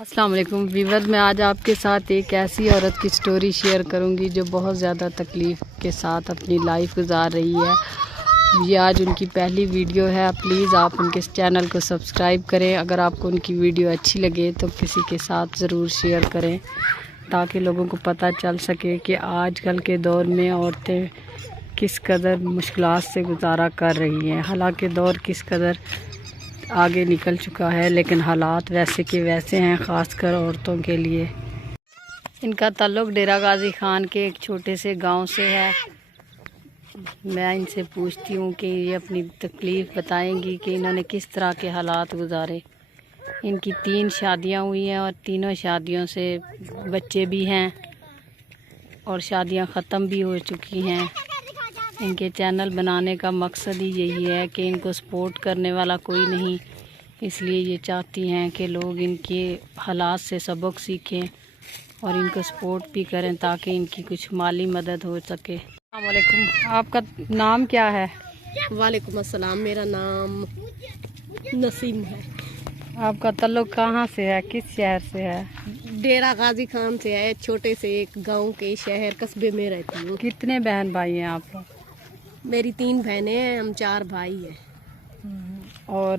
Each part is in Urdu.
السلام علیکم ویور، میں آج آپ کے ساتھ ایک ایسی عورت کی سٹوری شیئر کروں گی جو بہت زیادہ تکلیف کے ساتھ اپنی لائف گزار رہی ہے۔ یہ آج ان کی پہلی ویڈیو ہے۔ پلیز آپ ان کے چینل کو سبسکرائب کریں۔ اگر آپ کو ان کی ویڈیو اچھی لگے تو کسی کے ساتھ ضرور شیئر کریں تاکہ لوگوں کو پتہ چل سکے کہ آج کل کے دور میں عورتیں کس قدر مشکلات سے گزارا کر رہی ہیں۔ حالانکہ دور کس قدر آگے نکل چکا ہے لیکن حالات ویسے کے ویسے ہیں، خاص کر عورتوں کے لیے۔ ان کا تعلق ڈیرہ غازی خان کے ایک چھوٹے سے گاؤں سے ہے۔ میں ان سے پوچھتی ہوں کہ یہ اپنی تکلیف بتائیں گی کہ انہوں نے کس طرح کے حالات گزارے۔ ان کی 3 شادیاں ہوئی ہیں اور تینوں شادیوں سے بچے بھی ہیں اور شادیاں ختم بھی ہو چکی ہیں۔ ان کے چینل بنانے کا مقصد ہی یہی ہے کہ ان کو سپورٹ کرنے والا کوئی نہیں، اس لیے یہ چاہتی ہیں کہ لوگ ان کے حالات سے سبق سیکھیں اور ان کو سپورٹ بھی کریں تاکہ ان کی کچھ مالی مدد ہو سکے۔ السلام علیکم، آپ کا نام کیا ہے؟ وعلیکم السلام، میرا نام نسیم ہے۔ آپ کا تعلق کہاں سے ہے، کس شہر سے ہے؟ ڈیرہ غازی خان سے ہے، چھوٹے سے ایک گاؤں کے شہر قصبے میں رہتی ہوں۔ کتنے بہن بھائی ہیں آپ لوگ؟ میری 3 بہنیں ہیں، ہم 4 بھائی ہیں۔ اور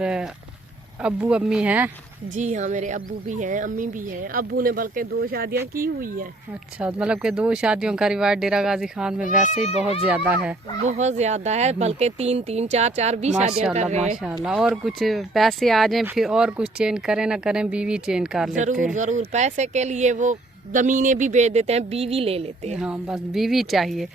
ابو امی ہیں؟ جی ہاں، میرے ابو بھی ہیں، امی بھی ہیں۔ ابو نے بلکہ 2 شادیاں کی ہوئی ہیں۔ اچھا، مطلب کہ 2 شادیوں کا رواج ڈیرہ غازی خان میں ویسے ہی بہت زیادہ ہے۔ بہت زیادہ ہے، بلکہ 3 4 بھی شادیاں کر رہے ہیں۔ ماشاء اللہ، اور کچھ پیسے آ جائیں پھر اور کچھ چینج کریں نہ کریں، بیوی چینج کر لیتے ہیں۔ ضرور پیسے کے لیے وہ زمینیں بھی بیچ دیتے ہیں، بیوی لے لیتے ہیں۔ ہاں، بس بیوی چاہیے۔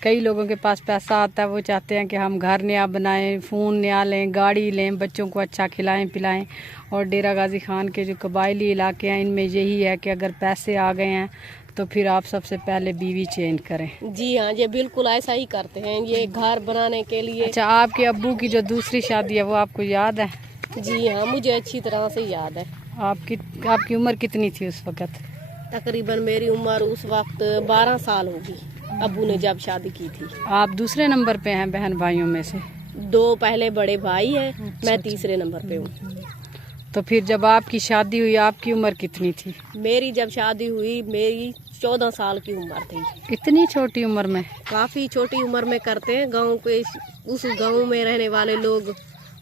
کئی لوگوں کے پاس پیسہ آتا ہے، وہ چاہتے ہیں کہ ہم گھر نیا بنائیں، فون نیا لیں، گاڑی لیں، بچوں کو اچھا کھلائیں پلائیں۔ اور ڈیرہ غازی خان کے جو قبائلی علاقے ہیں ان میں یہی ہے کہ اگر پیسے آ گئے ہیں تو پھر آپ سب سے پہلے بیوی چینج کریں۔ جی ہاں، یہ بالکل ایسا ہی کرتے ہیں، یہ گھر بنانے کے لیے۔ اچھا، آپ کے ابو کی جو دوسری شادی ہے وہ آپ کو یاد ہے؟ جی ہاں، مجھے اچھی طرح سے یاد ہے۔ آپ کی عمر کتنی تھی اس وقت؟ تقریباً میری عمر اس وقت 12 سال ہوگی، ابو نے جب شادی کی تھی۔ آپ دوسرے نمبر پہ ہیں بہن بھائیوں میں سے؟ 2 پہلے بڑے بھائی ہیں، میں تیسرے نمبر پہ ہوں۔ تو پھر جب آپ کی شادی ہوئی آپ کی عمر کتنی تھی؟ میری جب شادی ہوئی میری 14 سال کی عمر تھی۔ اتنی چھوٹی عمر میں؟ کافی چھوٹی عمر میں کرتے ہیں، گاؤں کے اس گاؤں میں رہنے والے لوگ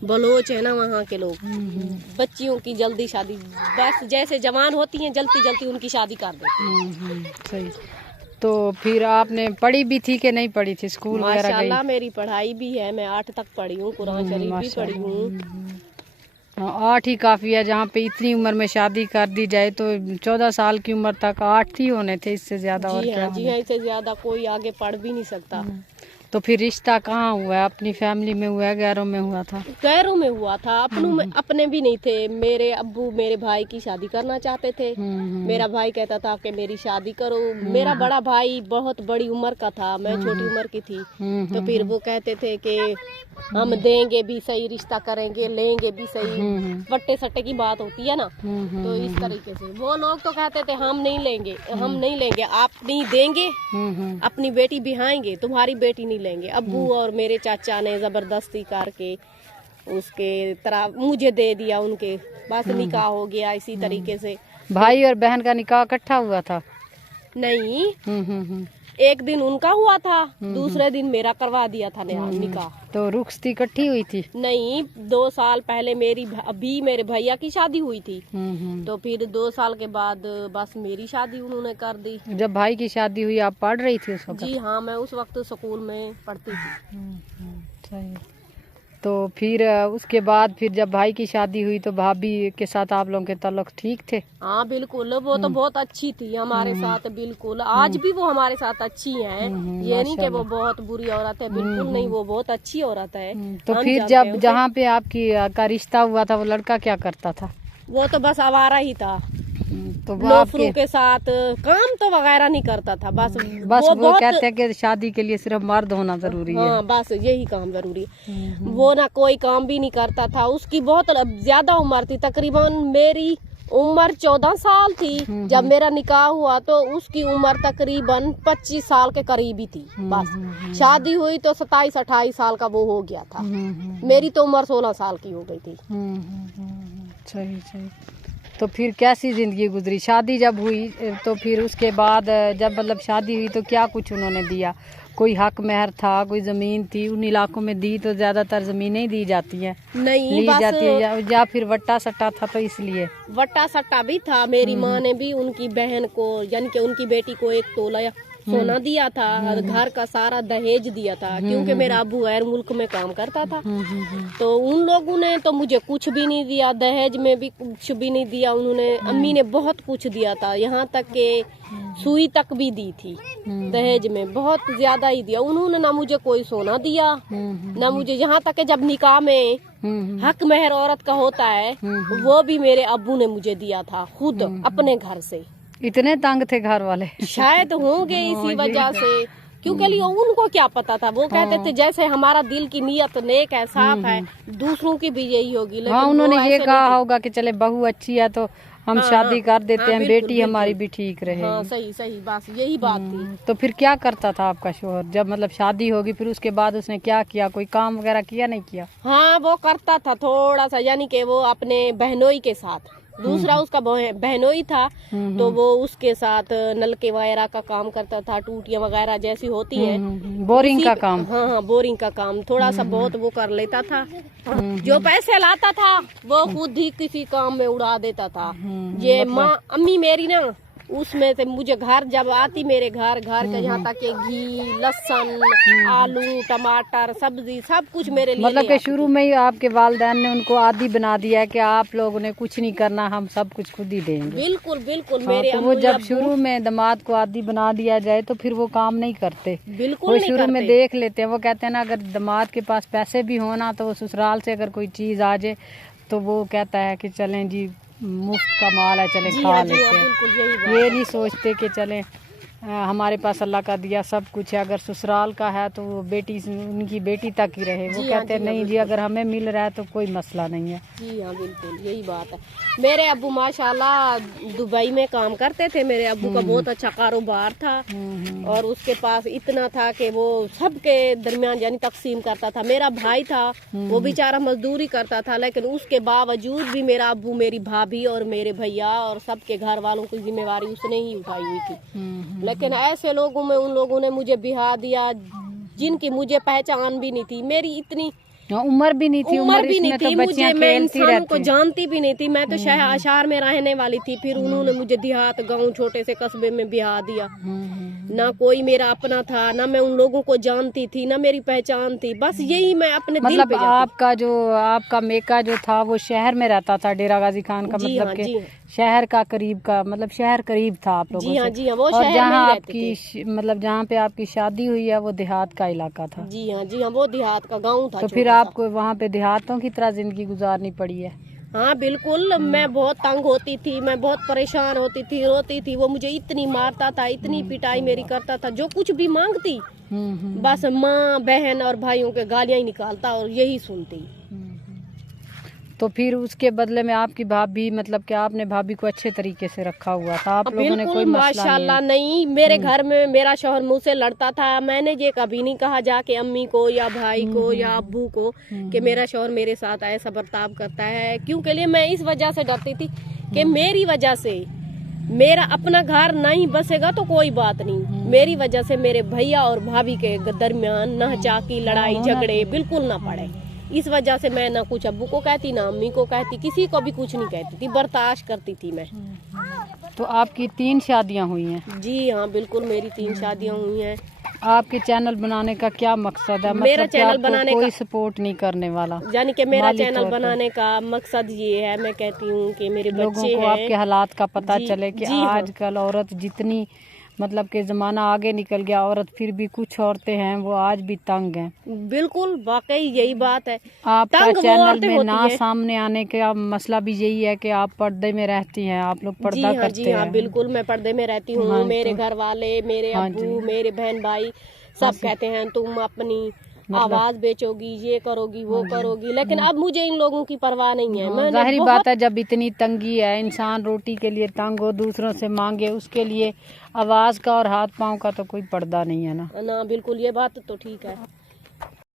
بلوچ ہیں نا، وہاں کے لوگ بچیوں کی جلدی شادی، بس جیسے جوان ہوتی ہیں جلدی ان کی شادی کر دیتے ہیں۔ صحیح۔ تو پھر آپ نے پڑھی بھی تھی کہ نہیں پڑھی تھی، اسکول وغیرہ گئی؟ ماشاءاللہ میری پڑھائی بھی ہے، میں 8 تک پڑھی ہوں، قرآن شریف بھی پڑھی ہوں۔ 8 ہی کافی ہے، جہاں پہ اتنی عمر میں شادی کر دی جائے تو 14 سال کی عمر تک 8 ہی ہونے تھے، اس سے زیادہ اور کیا؟ جی ہاں، اس سے زیادہ کوئی آگے پڑھ بھی نہیں سکتا۔ تو پھر رشتہ کہاں ہوا ہے؟ اپنی فیملی میں ہوا ہے، غیروں میں ہوا تھا؟ غیروں میں ہوا تھا، اپنوں میں اپنے بھی نہیں تھے۔ میرے ابو میرے بھائی کی شادی کرنا چاہتے تھے، میرا بھائی کہتا تھا کہ میری شادی کرو۔ میرا بڑا بھائی بہت بڑی عمر کا تھا، میں چھوٹی عمر کی تھی، تو پھر وہ کہتے تھے کہ ہم دیں گے بھی صحیح، رشتہ کریں گے، لیں گے بھی صحیح، وٹے سٹے کی بات ہوتی ہے نا، تو اس طریقے سے وہ لوگ تو کہتے تھے ہم نہیں لیں گے، آپ نہیں دیں گے، اپنی بیٹی بہائیں گے، تمہاری بیٹی نہیں لیں گے۔ ابو اور میرے چاچا نے زبردستی کر کے اس کے طرح مجھے دے دیا، ان کے بس نکاح ہو گیا اسی طریقے سے۔ بھائی اور بہن کا نکاح اکٹھا ہوا تھا؟ نہیں، ایک دن ان کا ہوا تھا، دوسرے دن میرا کروا دیا تھا نکاح۔ تو رخصتی اکٹھی ہوئی تھی؟ نہیں، 2 سال پہلے ابھی میرے بھیا کی شادی ہوئی تھی، تو پھر 2 سال کے بعد بس میری شادی انہوں نے کر دی۔ جب بھائی کی شادی ہوئی آپ پڑھ رہی تھی اس وقت؟ جی ہاں، میں اس وقت سکول میں پڑھتی تھی۔ صحیح۔ تو پھر اس کے بعد پھر جب بھائی کی شادی ہوئی تو بھابھی کے ساتھ آپ لوگوں کے تعلق ٹھیک تھے؟ ہاں بالکل، وہ تو بہت اچھی تھی ہمارے ساتھ، بالکل آج بھی وہ ہمارے ساتھ اچھی ہیں، یہ نہیں کہ وہ بہت بری عورت ہے، بالکل نہیں، وہ بہت اچھی عورت ہے۔ تو پھر جب جہاں پہ آپ کا رشتہ ہوا تھا وہ لڑکا کیا کرتا تھا؟ وہ تو بس آوارہ ہی تھا، تو لوفروں کے ساتھ کام تو وغیرہ نہیں کرتا تھا، بس وہ کہتے ہیں کہ شادی کے لیے صرف مرد ہونا ضروری ہے۔ ہاں، بس یہی کام ضروری ہے، وہ نہ کوئی کام بھی نہیں کرتا تھا۔ اس کی بہت زیادہ عمر تھی، تقریباً میری عمر 14 سال تھی جب میرا نکاح ہوا، تو اس کی عمر تقریباً 25 سال کے قریب ہی تھی۔ بس شادی ہوئی تو 27 28 سال کا وہ ہو گیا تھا، میری تو عمر 16 سال کی ہو گئی تھی۔ صحیح۔ تو پھر کیسی زندگی گزری؟ شادی جب ہوئی تو پھر اس کے بعد جب مطلب شادی ہوئی تو کیا کچھ انہوں نے دیا؟ کوئی حق مہر تھا، کوئی زمین تھی؟ ان علاقوں میں دی تو زیادہ تر زمینیں دی جاتی ہیں، نہیں لی بس جاتی ہے، یا پھر وٹا سٹا تھا تو اس لیے؟ وٹا سٹا بھی تھا. میری ماں نے بھی ان کی بہن کو یعنی کہ ان کی بیٹی کو 1 تولہ سونا دیا تھا. گھر کا سارا دہیج دیا تھا کیونکہ میرا ابو غیر ملک میں کام کرتا تھا. تو ان لوگوں نے تو مجھے کچھ بھی نہیں دیا، دہیج میں بھی کچھ بھی نہیں دیا. انہوں نے امی نے بہت کچھ دیا تھا، یہاں تک کہ سوئی تک بھی دی تھی دہیج میں، بہت زیادہ ہی دیا. انہوں نے نہ مجھے کوئی سونا دیا نہ مجھے، یہاں تک کہ جب نکاح میں حق مہر عورت کا ہوتا ہے وہ بھی میرے ابو نے مجھے دیا تھا خود اپنے گھر سے. اتنے تنگ تھے گھر والے؟ شاید ہوں گے اسی وجہ سے، کیونکہ ان کو کیا پتا تھا. وہ کہتے تھے جیسے ہمارا دل کی نیت نیک ہے، صاف ہے، دوسروں کی بھی یہی ہوگی. لیکن انہوں نے یہ کہا ہوگا کہ چلے بہو اچھی ہے تو ہم شادی کر دیتے ہیں، بیٹی ہماری بھی ٹھیک رہے. ہاں صحیح بس یہی بات تھی. تو پھر کیا کرتا تھا آپ کا شوہر جب مطلب شادی ہوگی؟ پھر اس کے بعد اس نے کیا کیا؟ کوئی کام وغیرہ کیا نہیں کیا؟ ہاں وہ کرتا تھا تھوڑا سا، یعنی کہ وہ اپنے بہنوئی کے ساتھ، دوسرا اس کا بہنوئی تھا تو وہ اس کے ساتھ نلکے وغیرہ کا کام کرتا تھا، ٹوٹیاں وغیرہ جیسی ہوتی ہیں، بورنگ کا کام. ہاں بورنگ کا کام تھوڑا سا بہت وہ کر لیتا تھا. جو پیسے لاتا تھا وہ خود ہی کسی کام میں اڑا دیتا تھا. یہ ماں امی میری نا اس میں سے مجھے گھر جب آتی میرے گھر کا یہاں تک کہ گھی، لہسن، آلو، ٹماٹر، سبزی سب کچھ میرے لیے مطلب کہ شروع میں ہی آپ کے والدین نے ان کو عادی بنا دیا ہے کہ آپ لوگوں نے کچھ نہیں کرنا، ہم سب کچھ خود ہی دیں گے. بالکل میرے تو وہ جب شروع میں داماد کو عادی بنا دیا جائے تو پھر وہ کام نہیں کرتے. بالکل وہ شروع میں دیکھ لیتے ہیں، وہ کہتے ہیں نا اگر داماد کے پاس پیسے بھی ہونا تو وہ سسرال سے اگر کوئی چیز آ جائے تو وہ کہتا ہے کہ چلیں جی مفت کا مال ہے، چلیں کھا لیتے ہیں. یہ نہیں سوچتے کہ چلیں ہمارے پاس اللہ کا دیا سب کچھ ہے، اگر سسرال کا ہے تو وہ بیٹی ان کی بیٹی تک ہی رہے. وہ کہتے ہیں نہیں جی اگر ہمیں مل رہا ہے تو کوئی مسئلہ نہیں ہے. جی ہاں بالکل یہی بات ہے. میرے ابو ماشاءاللہ دبئی میں کام کرتے تھے. میرے ابو کا بہت اچھا کاروبار تھا اور اس کے پاس اتنا تھا کہ وہ سب کے درمیان یعنی تقسیم کرتا تھا. میرا بھائی تھا وہ بیچارہ مزدوری کرتا تھا، لیکن اس کے باوجود بھی میرا ابو میری بھابھی اور میرے بھیا اور سب کے گھر والوں کی ذمہ داری اس نے ہی اٹھائی ہوئی تھی. لیکن ایسے لوگوں میں ان لوگوں نے مجھے بہا دیا جن کی مجھے پہچان بھی نہیں تھی، میری اتنی عمر بھی نہیں تھی، مجھے میں انسانوں کو جانتی بھی نہیں تھی. میں تو شہر میں رہنے والی تھی. پھر انہوں نے مجھے دیہات گاؤں چھوٹے سے قصبے میں بہا دیا. نہ کوئی میرا اپنا تھا، نہ میں ان لوگوں کو جانتی تھی، نہ میری پہچان تھی. بس یہی میں اپنے دل پہ مطلب آپ کا میکا جو تھا وہ شہر میں رہتا تھا، ڈیرہ غازی خان کا مطلب کہ شہر کا قریب کا مطلب شہر قریب تھا آپ لوگوں سے. جی ہاں وہ اور شہر جہاں میں آپ کی مطلب جہاں پہ آپ کی شادی ہوئی ہے وہ دیہات کا علاقہ تھا. جی ہاں وہ دیہات کا گاؤں تھا. تو پھر آپ کو وہاں پہ دیہاتوں کی طرح زندگی گزارنی پڑی ہے؟ ہاں بالکل. میں بہت تنگ ہوتی تھی، میں بہت پریشان ہوتی تھی، روتی تھی. وہ مجھے اتنی مارتا تھا، اتنی پٹائی میری کرتا تھا. جو کچھ بھی مانگتی بس ماں بہن اور بھائیوں کے گالیاں ہی نکالتا اور یہی سنتی. تو پھر اس کے بدلے میں آپ کی بھابھی مطلب کہ آپ نے بھابھی کو اچھے طریقے سے رکھا ہوا تھا؟ آپ لوگوں نے کوئی مسئلہ ماشاءاللہ نہیں. میرے گھر میں میرا شوہر مجھ سے لڑتا تھا. میں نے یہ کبھی نہیں کہا جا کے امی کو یا بھائی کو یا ابو کو کہ میرا شوہر میرے ساتھ ایسا برتاؤ کرتا ہے. کیونکہ میں اس وجہ سے ڈرتی تھی کہ میری وجہ سے میرا اپنا گھر نہیں بسے گا تو کوئی بات نہیں، میری وجہ سے میرے بھیا اور بھابھی کے درمیان نہ چاکی لڑائی جھگڑے بالکل نہ پڑے. اس وجہ سے میں نہ کچھ ابو کو کہتی نہ امی کو کہتی، کسی کو بھی کچھ نہیں کہتی تھی، برداشت کرتی تھی میں. تو آپ کی 3 شادیاں ہوئی ہیں؟ جی ہاں بالکل میری 3 شادیاں ہوئی ہیں. آپ کے چینل بنانے کا کیا مقصد ہے؟ میرا چینل بنانے کوئی سپورٹ نہیں کرنے والا؟ یعنی کہ میرا چینل بنانے کا مقصد یہ ہے، میں کہتی ہوں کہ میرے لوگوں کو آپ کے حالات کا پتہ چلے کہ آج کل عورت جتنی مطلب کہ زمانہ آگے نکل گیا، عورت پھر بھی کچھ عورتیں ہیں وہ آج بھی تنگ ہیں. بالکل واقعی یہی بات ہے. آپ کا چینل میں نہ سامنے آنے کا مسئلہ بھی یہی ہے کہ آپ پردے میں رہتی ہیں، آپ لوگ پردہ کرتے ہیں. جی ہاں بالکل میں پردے میں رہتی ہوں. میرے گھر والے، میرے ابو، میرے بہن بھائی سب کہتے ہیں تم اپنی آواز بیچو گی، یہ کرو گی، وہ کرو گی. لیکن اب مجھے ان لوگوں کی پرواہ نہیں ہے. ظاہری بات ہے جب اتنی تنگی ہے، انسان روٹی کے لیے تنگ ہو، دوسروں سے مانگے، اس کے لیے آواز کا اور ہاتھ پاؤں کا تو کوئی پردہ نہیں ہے نا. بالکل یہ بات تو ٹھیک ہے.